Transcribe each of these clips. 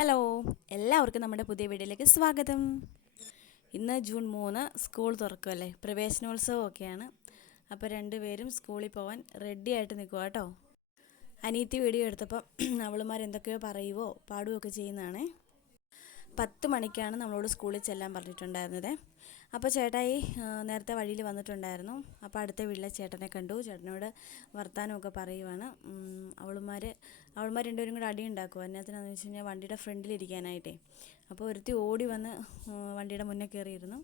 Hello, എല്ലാവർക്കും നമ്മുടെ പുതിയ വീഡിയോയിലേക്ക് സ്വാഗതം. ഇന്ന് ജൂൺ 3 സ്കൂൾ തുറക്കുമല്ലേ, പ്രവേശനോത്സവമൊക്കെയാണ്. അപ്പോൾ രണ്ടുപേരും സ്കൂളിൽ പോകാൻ റെഡി ആയിട്ട് നിൽക്കുക കേട്ടോ. അനിയത്തി വീഡിയോ എടുത്തപ്പോൾ അവളുമാർ എന്തൊക്കെയോ പറയുവോ പാടുകയൊക്കെ ചെയ്യുന്നതാണേ. 10 മണിക്കാണ് നമ്മളോട് സ്കൂളിൽ ചെല്ലാൻ പറഞ്ഞിട്ടുണ്ടായിരുന്നത്. അപ്പോൾ ചേട്ടായി നേരത്തെ വഴിയിൽ വന്നിട്ടുണ്ടായിരുന്നു. അപ്പോൾ അടുത്ത വീട്ടിലെ ചേട്ടനെ കണ്ടു. ചേട്ടനോട് വർത്താനമൊക്കെ പറയുവാണ്. അവളുമാർ രണ്ടുപേരും കൂടെ അടി ഉണ്ടാക്കുക. എന്നാത്തിനാന്ന് വെച്ച് കഴിഞ്ഞാൽ വണ്ടിയുടെ ഫ്രണ്ടിലിരിക്കാനായിട്ടേ. അപ്പോൾ ഒരുത്തി ഓടി വന്ന് വണ്ടിയുടെ മുന്നേ കയറിയിരുന്നു.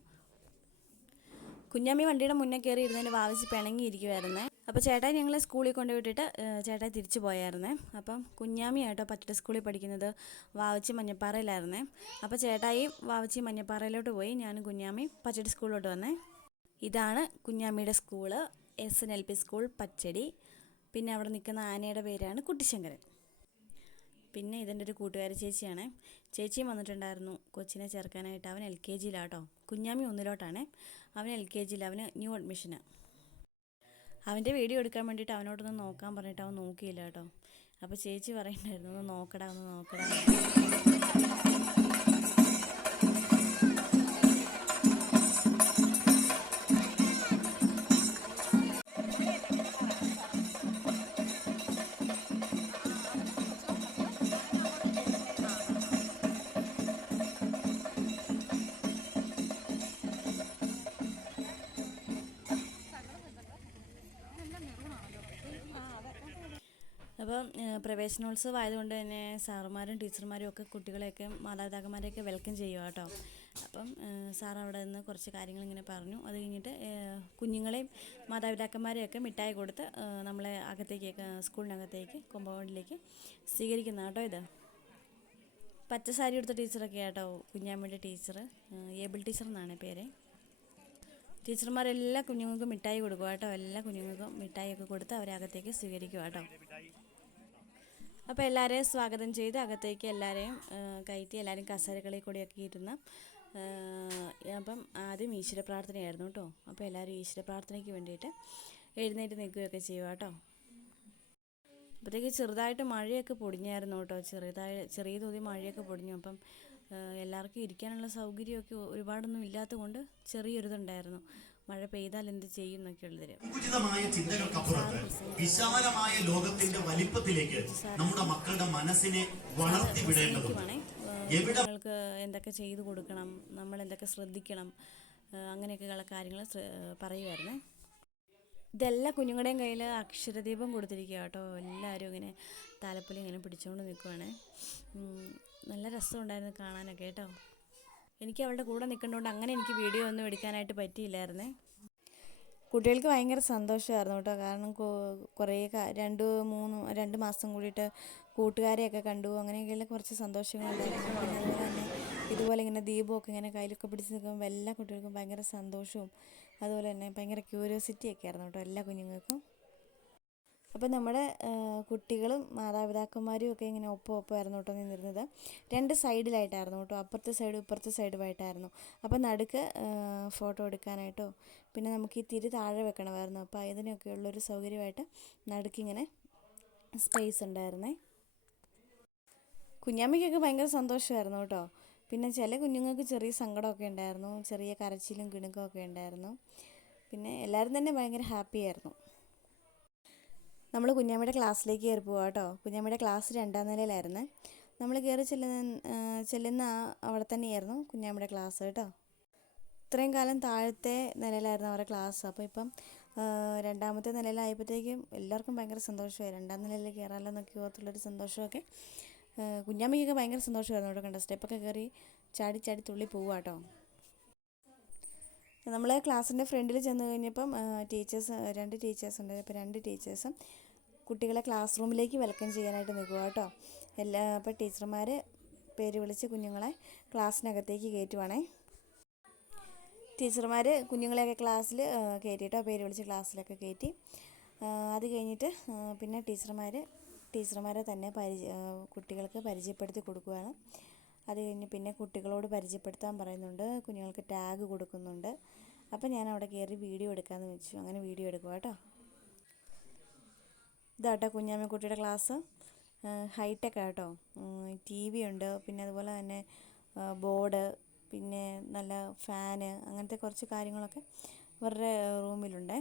കുഞ്ഞമ്മി വണ്ടിയുടെ മുന്നേ കയറിയിരുന്നതിന് വാവിച്ച് പിണങ്ങിയിരിക്കുമായിരുന്നേ. അപ്പോൾ ചേട്ടായി ഞങ്ങളെ സ്കൂളിൽ കൊണ്ടുവിട്ടിട്ട് ചേട്ടായി തിരിച്ചു പോയായിരുന്നേ. അപ്പം കുഞ്ഞാമിയായിട്ടോ പച്ചടി സ്കൂളിൽ പഠിക്കുന്നത് വാവച്ചി മഞ്ഞപ്പാറയിലായിരുന്നേ. അപ്പോൾ ചേട്ടായി വാവച്ചി മഞ്ഞപ്പാറയിലോട്ട് പോയി, ഞാനും കുഞ്ഞാമി പച്ചടി സ്കൂളിലോട്ട് വന്നേ. ഇതാണ് കുഞ്ഞാമിയുടെ സ്കൂള്, SNLP സ്കൂൾ പച്ചടി. പിന്നെ അവിടെ നിൽക്കുന്ന ആനയുടെ പേരാണ് കുട്ടിശങ്കരൻ. പിന്നെ ഇതെൻ്റെ ഒരു കൂട്ടുകാരി ചേച്ചിയാണേ. ചേച്ചിയും വന്നിട്ടുണ്ടായിരുന്നു കൊച്ചിനെ ചേർക്കാനായിട്ട്. അവൻ LKG-യിലാട്ടോ. കുഞ്ഞാമി 1-ലോട്ടാണേ, അവൻ LKG-യിൽ, അവന് ന്യൂ അഡ്മിഷനാണ്. അവൻ്റെ വീഡിയോ എടുക്കാൻ വേണ്ടിയിട്ട് അവനോടൊന്ന് നോക്കാൻ പറഞ്ഞിട്ട് അവൻ നോക്കിയില്ല കേട്ടോ. അപ്പോൾ ചേച്ചി പറയുന്നുണ്ടായിരുന്നു, ഒന്ന് നോക്കടാ. അപ്പം പ്രവേശനോത്സവം ആയതുകൊണ്ട് തന്നെ സാറുമാരും ടീച്ചർമാരും ഒക്കെ കുട്ടികളെയൊക്കെ മാതാപിതാക്കന്മാരെയൊക്കെ വെൽക്കം ചെയ്യുക കേട്ടോ. അപ്പം സാർ അവിടെ നിന്ന് കുറച്ച് കാര്യങ്ങളിങ്ങനെ പറഞ്ഞു. അത് കഴിഞ്ഞിട്ട് കുഞ്ഞുങ്ങളെയും മാതാപിതാക്കന്മാരെയൊക്കെ മിഠായി കൊടുത്ത് നമ്മളെ അകത്തേക്കൊക്കെ, സ്കൂളിനകത്തേക്ക് കോമ്പൗണ്ടിലേക്ക് സ്വീകരിക്കുന്ന കേട്ടോ. ഇത് പച്ച സാരി എടുത്ത ടീച്ചറൊക്കെ ആട്ടോ കുഞ്ഞാമ്മയുടെ ടീച്ചർ, ഏബിൾ ടീച്ചർ എന്നാണ് പേര്. ടീച്ചർമാരെല്ലാ കുഞ്ഞുങ്ങൾക്കും മിഠായി കൊടുക്കുക കേട്ടോ. എല്ലാ കുഞ്ഞുങ്ങൾക്കും മിഠായിയൊക്കെ കൊടുത്ത് അവരെ അകത്തേക്ക് സ്വീകരിക്കുക കേട്ടോ. അപ്പോൾ എല്ലാവരെയും സ്വാഗതം ചെയ്ത് അകത്തേക്ക് എല്ലാവരെയും കയറ്റി എല്ലാവരും കസേരകളിൽ കൂടെയൊക്കെ ഇരുന്ന് അപ്പം ആദ്യം ഈശ്വര പ്രാർത്ഥനയായിരുന്നു കേട്ടോ. അപ്പോൾ എല്ലാവരും ഈശ്വര പ്രാർത്ഥനയ്ക്ക് വേണ്ടിയിട്ട് എഴുന്നേറ്റ് നിൽക്കുകയൊക്കെ ചെയ്യുക കേട്ടോ. അപ്പോഴത്തേക്ക് ചെറുതായിട്ട് മഴയൊക്കെ പൊടിഞ്ഞായിരുന്നു കേട്ടോ. ചെറിയ തോതിൽ മഴയൊക്കെ പൊടിഞ്ഞു. അപ്പം എല്ലാവർക്കും ഇരിക്കാനുള്ള സൗകര്യമൊക്കെ ഒരുപാടൊന്നും ഇല്ലാത്തത് കൊണ്ട് ചെറിയൊരിതുണ്ടായിരുന്നു. മഴ പെയ്താൽ എന്ത് ചെയ്യും എന്നൊക്കെ ഉള്ളതിൽ സങ്കുചിതമായ ചിന്തകൾക്കപ്പുറത്ത് വിശാലമായ ലോകത്തിന്റെ വലിപ്പത്തിലേക്ക് നമ്മുടെ മക്കളുടെ മനസ്സിനെ വളർത്തിവിടേണ്ടതുണ്ട്. നിങ്ങൾക്ക് എന്തൊക്കെ ചെയ്തു കൊടുക്കണം, നമ്മൾ എന്തൊക്കെ ശ്രദ്ധിക്കണം, അങ്ങനെയൊക്കെയുള്ള കാര്യങ്ങൾ പറയുമായിരുന്നേ. ഇതെല്ലാ കുഞ്ഞുങ്ങളുടെയും കയ്യിൽ അക്ഷരദീപം കൊടുത്തിരിക്കുക കേട്ടോ. എല്ലാവരും ഇങ്ങനെ താലപ്പൊലി ഇങ്ങനെ പിടിച്ചുകൊണ്ട് നിൽക്കുവാണേ. നല്ല രസമുണ്ടായിരുന്നു കാണാനൊക്കെ കേട്ടോ. എനിക്ക് അവളുടെ കൂടെ നിൽക്കുന്നതുകൊണ്ട് അങ്ങനെ എനിക്ക് വീഡിയോ ഒന്നും എടുക്കാനായിട്ട് പറ്റിയില്ലായിരുന്നേ. കുട്ടികൾക്ക് ഭയങ്കര സന്തോഷമായിരുന്നു കേട്ടോ. കാരണം കുറേ 2 മാസം കൂടിയിട്ട് കൂട്ടുകാരെയൊക്കെ കണ്ടു. അങ്ങനെയൊക്കെയുള്ള കുറച്ച് സന്തോഷങ്ങളുണ്ടായിരുന്നു. പിന്നെ അതുപോലെ തന്നെ ഇതുപോലെ ഇങ്ങനെ ദീപമൊക്കെ ഇങ്ങനെ കയ്യിലൊക്കെ പിടിച്ച് നിൽക്കുമ്പോൾ എല്ലാ കുട്ടികൾക്കും ഭയങ്കര സന്തോഷവും അതുപോലെ തന്നെ ഭയങ്കര ക്യൂരിയോസിറ്റിയൊക്കെ ആയിരുന്നു കേട്ടോ എല്ലാ കുഞ്ഞുങ്ങൾക്കും. അപ്പോൾ നമ്മുടെ കുട്ടികളും മാതാപിതാക്കന്മാരും ഒക്കെ ഇങ്ങനെ ഒപ്പമായിരുന്നു കേട്ടോ നിന്നിരുന്നത്. 2 സൈഡിലായിട്ടായിരുന്നു കേട്ടോ, അപ്പുറത്തെ സൈഡും ഇപ്പുറത്തെ സൈഡുമായിട്ടായിരുന്നു. അപ്പോൾ നടുക്ക് ഫോട്ടോ എടുക്കാനായിട്ടോ പിന്നെ നമുക്ക് ഈ തിരി താഴെ വെക്കണമായിരുന്നു. അപ്പോൾ ഇതിനൊക്കെ ഉള്ളൊരു സൗകര്യമായിട്ട് നടുക്കിങ്ങനെ സ്പേസ് ഉണ്ടായിരുന്നേ. കുഞ്ഞാമ്മയ്ക്കൊക്കെ ഭയങ്കര സന്തോഷമായിരുന്നു കേട്ടോ. പിന്നെ ചില കുഞ്ഞുങ്ങൾക്ക് ചെറിയ സങ്കടമൊക്കെ ഉണ്ടായിരുന്നു, ചെറിയ കരച്ചിലും കിണുക്കമൊക്കെ ഉണ്ടായിരുന്നു. പിന്നെ എല്ലാവരും തന്നെ ഭയങ്കര ഹാപ്പിയായിരുന്നു. നമ്മൾ കുഞ്ഞാമ്മയുടെ ക്ലാസ്സിലേക്ക് കയറി പോവാം കേട്ടോ. കുഞ്ഞാമ്മയുടെ ക്ലാസ് 2-ാം നിലയിലായിരുന്നു. നമ്മൾ കയറി ചെല്ലുന്ന അവിടെ തന്നെയായിരുന്നു കുഞ്ഞാമ്മയുടെ ക്ലാസ് കേട്ടോ. ഇത്രയും കാലം താഴത്തെ നിലയിലായിരുന്നു അവരുടെ ക്ലാസ്. അപ്പോൾ ഇപ്പം 2-ാമത്തെ നിലയിലായപ്പോഴത്തേക്കും എല്ലാവർക്കും ഭയങ്കര സന്തോഷമായി. 2-ാം നിലയിൽ കയറാമല്ലോ എന്നൊക്കെ ഓർത്തുള്ളൊരു സന്തോഷമൊക്കെ കുഞ്ഞാമ്മയ്ക്കൊക്കെ ഭയങ്കര സന്തോഷമായിരുന്നു കേട്ടോ. കണ്ട സ്റ്റെപ്പൊക്കെ കയറി ചാടി തുള്ളി പോവുക കേട്ടോ. നമ്മൾ ക്ലാസ്സിൻ്റെ ഫ്രണ്ടിൽ ചെന്ന് കഴിഞ്ഞപ്പം 2 ടീച്ചേഴ്സ് ഉണ്ട്. അപ്പോൾ 2 ടീച്ചേഴ്സും കുട്ടികളെ ക്ലാസ് റൂമിലേക്ക് വെൽക്കം ചെയ്യാനായിട്ട് നിൽക്കുക കേട്ടോ. അപ്പോൾ ടീച്ചർമാർ പേര് വിളിച്ച് കുഞ്ഞുങ്ങളെ ക്ലാസ്സിനകത്തേക്ക് കയറ്റുവാണേ. ടീച്ചർമാർ കുഞ്ഞുങ്ങളെയൊക്കെ ക്ലാസ്സിൽ കയറ്റിയിട്ടോ, പേര് വിളിച്ച് ക്ലാസ്സിലൊക്കെ കയറ്റി. അത് കഴിഞ്ഞിട്ട് പിന്നെ ടീച്ചർമാരെ തന്നെ കുട്ടികൾക്ക് പരിചയപ്പെടുത്തി കൊടുക്കുകയാണ്. അത് കഴിഞ്ഞ് പിന്നെ കുട്ടികളോട് പരിചയപ്പെടുത്താൻ പറയുന്നുണ്ട്, കുഞ്ഞുങ്ങൾക്ക് ടാഗ് കൊടുക്കുന്നുണ്ട്. അപ്പോൾ ഞാൻ അവിടെ കയറി വീഡിയോ എടുക്കാമെന്ന് വെച്ചു. അങ്ങനെ വീഡിയോ എടുക്കുക കേട്ടോ. ഇതാട്ടോ കുഞ്ഞാമ്മക്കുട്ടിയുടെ ക്ലാസ്. ഹൈടെക് ആട്ടോ. TV ഉണ്ട്, പിന്നെ അതുപോലെ തന്നെ ബോർഡ്, പിന്നെ നല്ല ഫാന്, അങ്ങനത്തെ കുറച്ച് കാര്യങ്ങളൊക്കെ ഇവരുടെ റൂമിലുണ്ട്,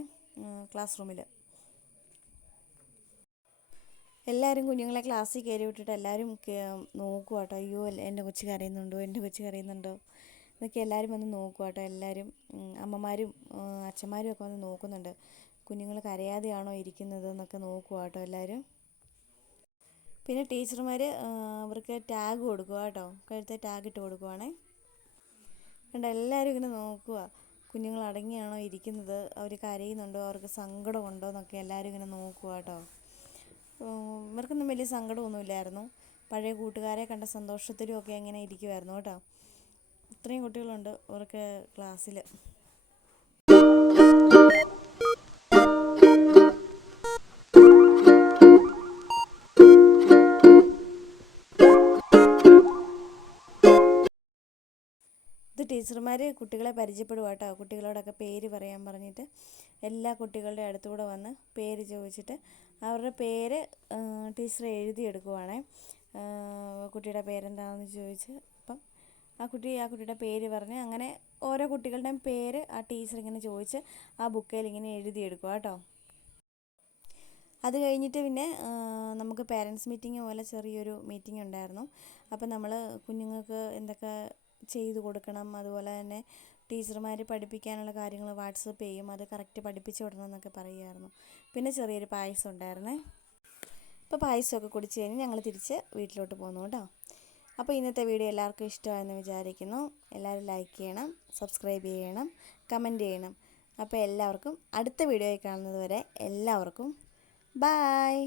ക്ലാസ് റൂമിൽ. എല്ലാവരും കുഞ്ഞുങ്ങളെ ക്ലാസ്സിൽ കയറി വിട്ടിട്ട് എല്ലാവരും നോക്കുക കേട്ടോ. അയ്യോ എൻ്റെ കൊച്ച് കരയുന്നുണ്ടോ, എൻ്റെ കൊച്ച് കരയുന്നുണ്ടോ എന്നൊക്കെ എല്ലാവരും വന്ന് നോക്കുക കേട്ടോ. എല്ലാവരും അമ്മമാരും അച്ഛന്മാരും ഒക്കെ വന്ന് നോക്കുന്നുണ്ട്, കുഞ്ഞുങ്ങൾ കരയാതെയാണോ ഇരിക്കുന്നത് എന്നൊക്കെ നോക്കുക കേട്ടോ എല്ലാവരും. പിന്നെ ടീച്ചർമാർ അവർക്ക് ടാഗ് കൊടുക്കുക കേട്ടോ, കഴുത്തെ ടാഗ് ഇട്ട് കൊടുക്കുവാണേ. കണ്ട എല്ലാവരും ഇങ്ങനെ നോക്കുക, കുഞ്ഞുങ്ങൾ അടങ്ങിയാണോ ഇരിക്കുന്നത്, അവർ കരയുന്നുണ്ടോ, അവർക്ക് സങ്കടമുണ്ടോ എന്നൊക്കെ എല്ലാവരും ഇങ്ങനെ നോക്കുക കേട്ടോ. ഇവർക്കൊന്നും വലിയ സങ്കടമൊന്നുമില്ലായിരുന്നു, പഴയ കൂട്ടുകാരെ കണ്ട സന്തോഷത്തിലും ഒക്കെ ഇങ്ങനെ ഇരിക്കുമായിരുന്നു കേട്ടോ. ഇത്രയും കുട്ടികളുണ്ട് ഇവർക്ക് ക്ലാസ്സിൽ. ഇത് ടീച്ചർമാർ കുട്ടികളെ പരിചയപ്പെടുക കേട്ടോ. കുട്ടികളോടൊക്കെ പേര് പറയാൻ പറഞ്ഞിട്ട് എല്ലാ കുട്ടികളുടെ അടുത്തുകൂടെ വന്ന് പേര് ചോദിച്ചിട്ട് അവരുടെ പേര് ടീച്ചർ എഴുതിയെടുക്കുവാണേ. കുട്ടിയുടെ പേരെന്താണെന്ന് ചോദിച്ച് അപ്പം ആ കുട്ടിയുടെ പേര് പറഞ്ഞ് അങ്ങനെ ഓരോ കുട്ടികളുടെയും പേര് ആ ടീച്ചർ ഇങ്ങനെ ചോദിച്ച് ആ ബുക്കിൽ ഇങ്ങനെ എഴുതിയെടുക്കുക കേട്ടോ. അത് കഴിഞ്ഞിട്ട് പിന്നെ നമുക്ക് പേരൻസ് മീറ്റിംഗ് പോലെ ചെറിയൊരു മീറ്റിംഗ് ഉണ്ടായിരുന്നു. അപ്പം നമ്മൾ കുഞ്ഞുങ്ങൾക്ക് എന്തൊക്കെ ചെയ്തു കൊടുക്കണം, അതുപോലെ തന്നെ ടീച്ചർമാർ പഠിപ്പിക്കാനുള്ള കാര്യങ്ങൾ വാട്സപ്പ് ചെയ്യും, അത് കറക്റ്റ് പഠിപ്പിച്ചു വിടണം എന്നൊക്കെ പറയുമായിരുന്നു. പിന്നെ ചെറിയൊരു പായസം ഉണ്ടായിരുന്നേ. അപ്പോൾ പായസമൊക്കെ കുടിച്ച് കഴിഞ്ഞ് ഞങ്ങൾ തിരിച്ച് വീട്ടിലോട്ട് പോന്നു കേട്ടോ. അപ്പോൾ ഇന്നത്തെ വീഡിയോ എല്ലാവർക്കും ഇഷ്ടമായെന്ന് വിചാരിക്കുന്നു. എല്ലാവരും ലൈക്ക് ചെയ്യണം, സബ്സ്ക്രൈബ് ചെയ്യണം, കമൻറ്റ് ചെയ്യണം. അപ്പോൾ എല്ലാവർക്കും അടുത്ത വീഡിയോയിൽ കാണുന്നത് വരെ എല്ലാവർക്കും ബായ്.